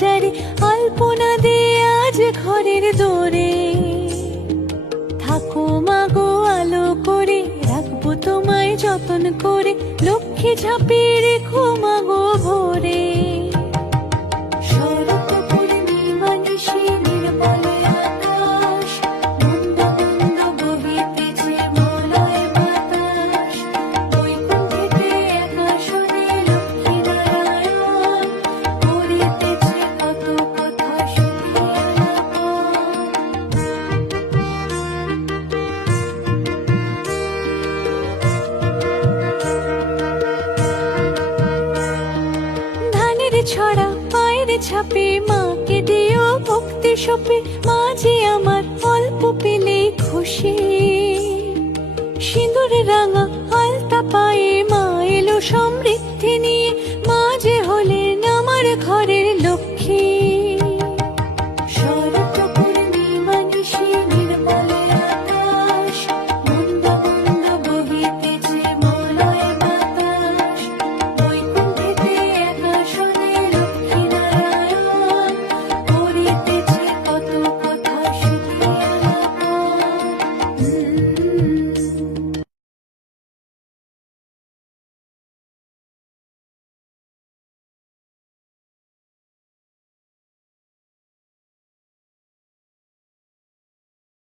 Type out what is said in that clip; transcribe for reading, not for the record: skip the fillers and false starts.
বাজারে আলপনা দিয়ে আজ ঘরের দোরে। থাকো মাগো আলো করে, রাখবো তোমায় যতন করে, লক্ষ্মী ঝাঁপিয়ে রেখো মাগো ভোরে। শরৎ পূর্ণিমা নিশি নির্মল আকাশ, মন্দ মন্দ বহিতেছে মলয় বাতাস। বৈকুণ্ঠেতে একা শুনে লক্ষ্মী নারায়ণ করিতেছে কত কথা শুনি আলাপন। ধানের ছড়া পায়ের ছাপে মাকে দিও ভক্তি সপে, মাঝে আমার অল্প পেলে খুশি। সিঁদুর রাঙা আলতা পায়ে মা এলো সমৃদ্ধি।